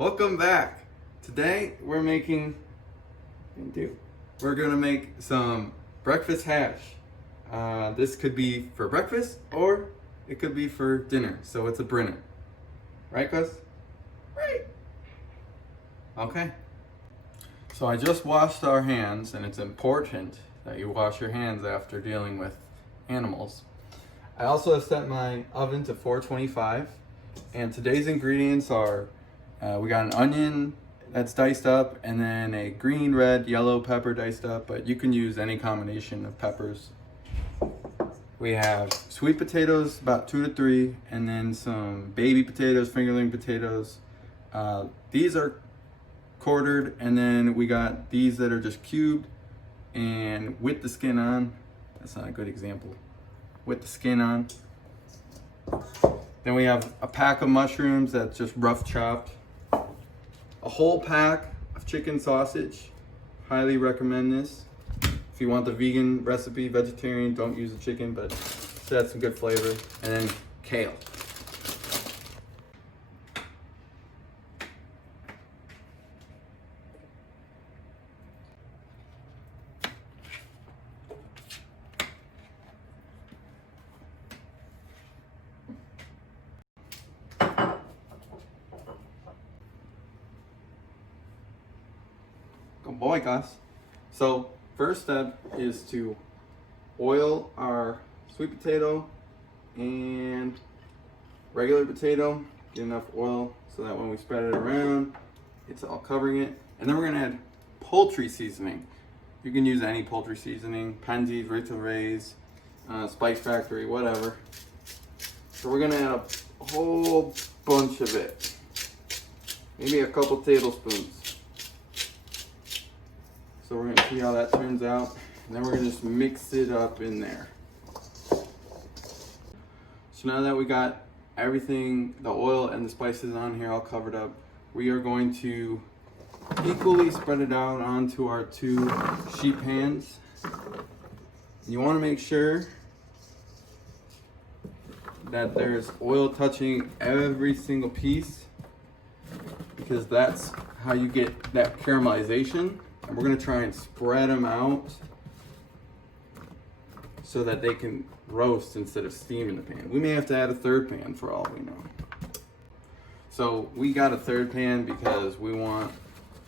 Welcome back. Today we're gonna make some breakfast hash. This could be for breakfast or it could be for dinner. So it's a brinner. Right, Gus? Right. Okay. So I just washed our hands, and it's important that you wash your hands after dealing with animals. I also have set my oven to 425, and today's ingredients are we got an onion that's diced up, and then a green, red, yellow pepper diced up, but you can use any combination of peppers. We have sweet potatoes, about 2 to 3, and then some baby potatoes, fingerling potatoes. These are quartered, and then we got these that are just cubed and with the skin on. That's not a good example. With the skin on. Then we have a pack of mushrooms that's just rough chopped. A whole pack of chicken sausage. Highly recommend this. If you want the vegan recipe, vegetarian, don't use the chicken, but it adds some good flavor. And then kale. Good boy, Gus. So first step is to oil our sweet potato and regular potato. Get enough oil so that when we spread it around, it's all covering it. And then we're gonna add poultry seasoning. You can use any poultry seasoning, Penzeys, Rachel Ray's, Spice Factory, whatever. So we're gonna add a whole bunch of it. Maybe a couple tablespoons. So we're gonna see how that turns out. And then we're gonna just mix it up in there. So now that we got everything, the oil and the spices on here all covered up, we are going to equally spread it out onto our 2 sheet pans. You wanna make sure that there's oil touching every single piece, because that's how you get that caramelization. And we're gonna try and spread them out so that they can roast instead of steam in the pan. We may have to add a 3rd pan for all we know. So we got a 3rd pan because we want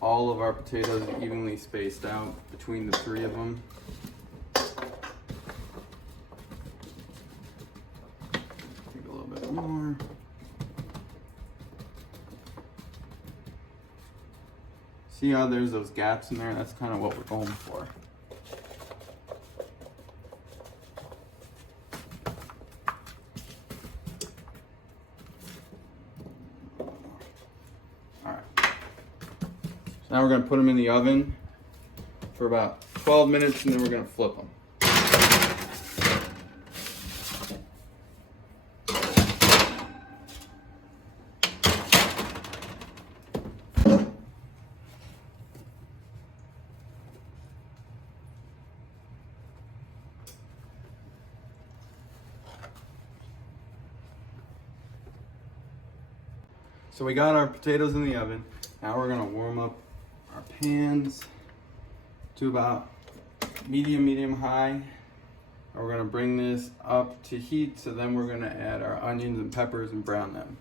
all of our potatoes evenly spaced out between the 3 of them. Take a little bit more. See how there's those gaps in there? That's kind of what we're going for. All right. So now we're going to put them in the oven for about 12 minutes, and then we're going to flip them. So we got our potatoes in the oven. Now we're gonna warm up our pans to about medium high. And we're gonna bring this up to heat, so then we're gonna add our onions and peppers and brown them.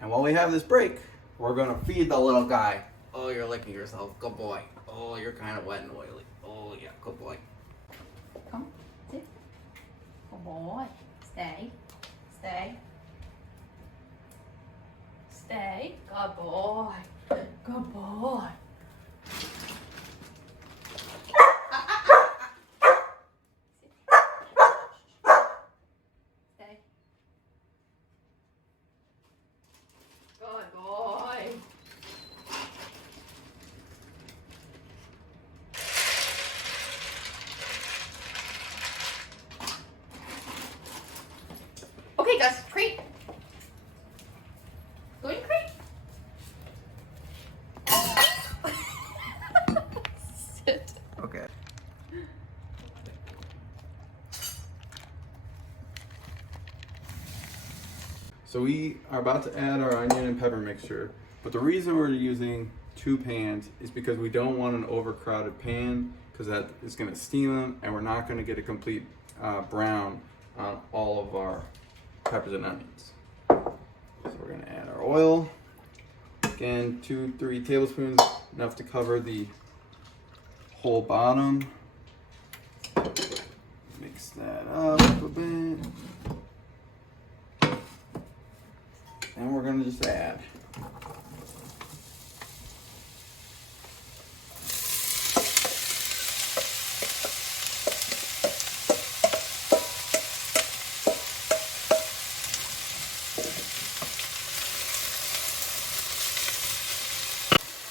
And while we have this break, we're gonna feed the little guy. Oh, you're licking yourself, good boy. Oh, you're kind of wet and oily. Oh yeah, good boy. Come, sit. Good boy. Stay. Stay. Stay. Good boy. Good boy. Stay. Good boy. Okay, Gus, crate. Go in crate. Sit. Okay. So we are about to add our onion and pepper mixture, But the reason we're using 2 pans is because we don't want an overcrowded pan, because that is going to steam them and we're not going to get a complete brown on all of our peppers and onions. So we're going to add our oil. Again, 2-3 tablespoons, enough to cover the whole bottom. Mix that up a bit. And we're going to just add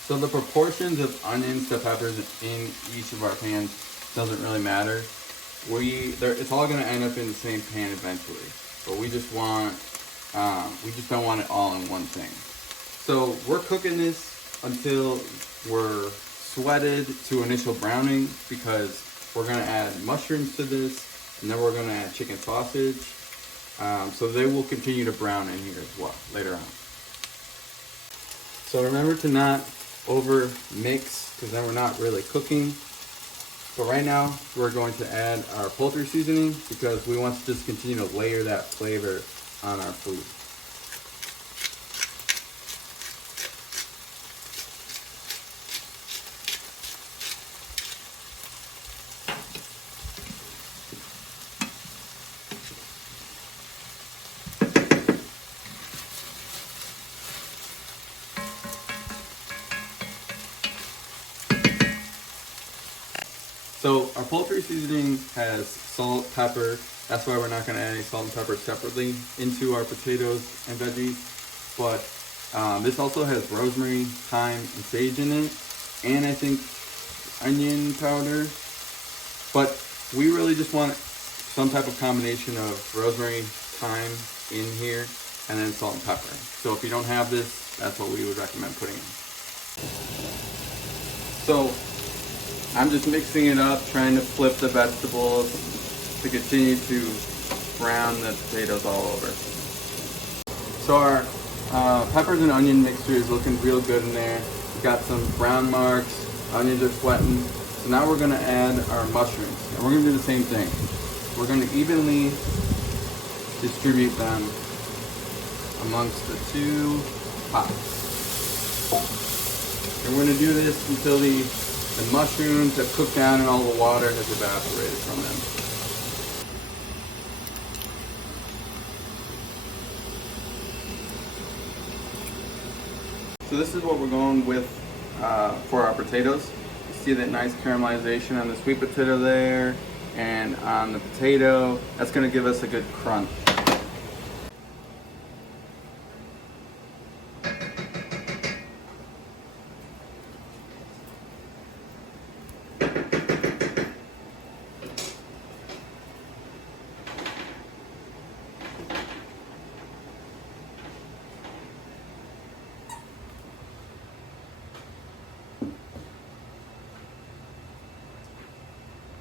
so the proportions of onions to peppers in each of our pans doesn't really matter. It's all going to end up in the same pan eventually, but we just don't want it all in one thing. So we're cooking this until we're sweated to initial browning, because we're going to add mushrooms to this, and then we're going to add chicken sausage. So they will continue to brown in here as well later on. So remember to not over mix, because then we're not really cooking. But right now we're going to add our poultry seasoning, because we want to just continue to layer that flavor on our food. So our poultry seasoning has salt, pepper. That's why we're not going to add any salt and pepper separately into our potatoes and veggies. But this also has rosemary, thyme, and sage in it, and I think onion powder. But we really just want some type of combination of rosemary, thyme in here, and then salt and pepper. So if you don't have this, that's what we would recommend putting in. So I'm just mixing it up, trying to flip the vegetables to continue to brown the potatoes all over. So our peppers and onion mixture is looking real good in there. We've got some brown marks, onions are sweating. So now we're gonna add our mushrooms, and we're gonna do the same thing. We're gonna evenly distribute them amongst the 2 pots. And we're gonna do this until the mushrooms have cooked down and all the water has evaporated from them. So this is what we're going with for our potatoes. You see that nice caramelization on the sweet potato there, and on the potato. That's going to give us a good crunch.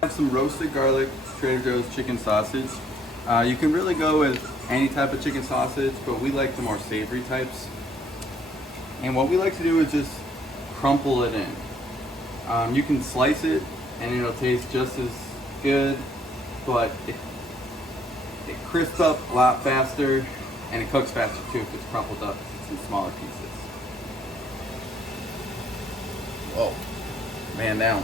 Some roasted garlic Trader Joe's chicken sausage. You can really go with any type of chicken sausage, but we like the more savory types. And what we like to do is just crumple it in. You can slice it and it'll taste just as good, but it crisps up a lot faster, and it cooks faster too if it's crumpled up, because it's in smaller pieces. Whoa, man down.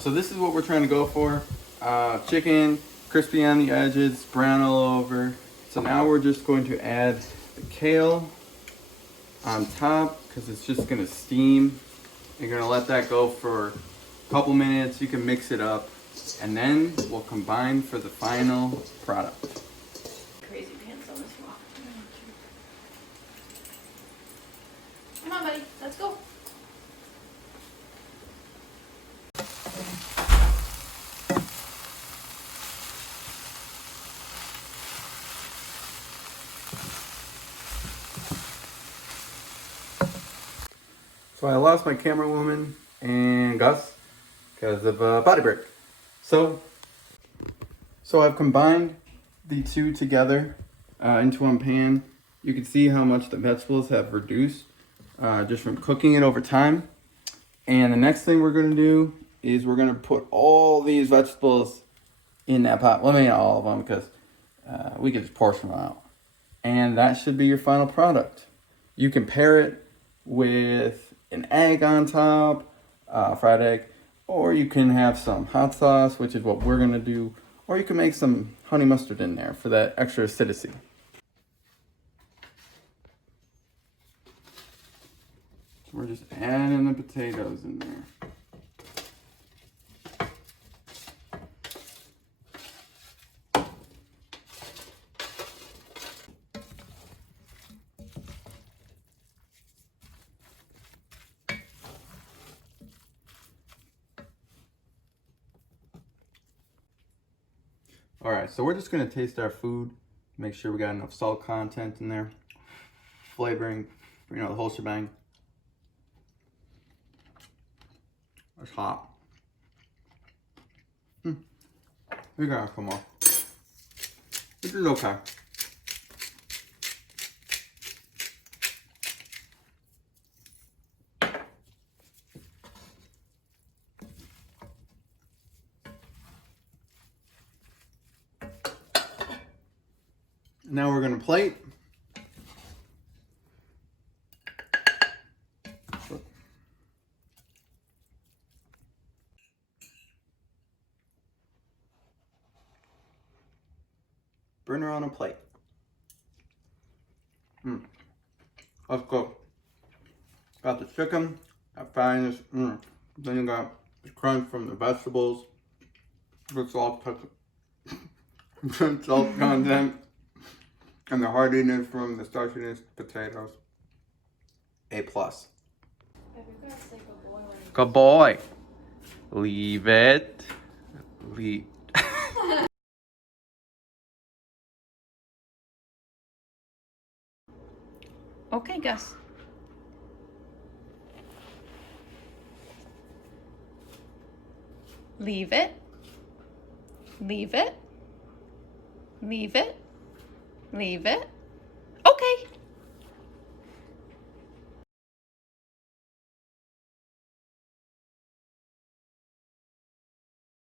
So this is what we're trying to go for. Chicken, crispy on the edges, brown all over. So now we're just going to add the kale on top, because it's just going to steam. You're going to let that go for a couple minutes. You can mix it up, and then we'll combine for the final product. Crazy pants on this Come on, buddy. Let's go. So I lost my camera woman and Gus because of a body break. So I've combined the two together into one pan. You can see how much the vegetables have reduced just from cooking it over time. And the next thing we're gonna do is we're gonna put all these vegetables in that pot. Well, maybe not all of them because we can just portion them out. And that should be your final product. You can pair it with an egg on top, fried egg, or you can have some hot sauce, which is what we're gonna do, or you can make some honey mustard in there for that extra acidity. We're just adding the potatoes in there. All right, so we're just gonna taste our food, make sure we got enough salt content in there, flavoring, the whole shebang. It's hot. We got some more. This is okay. Now we're gonna plate. Brinner on a plate. Let's go. Got the chicken, that fineness. Then you got the crunch from the vegetables, good salt, salt content, and the hardiness from the starchiness potatoes. A+. Good boy. Leave it. Leave. Okay, Gus. Leave it. Leave it. Leave it. Leave it. Okay.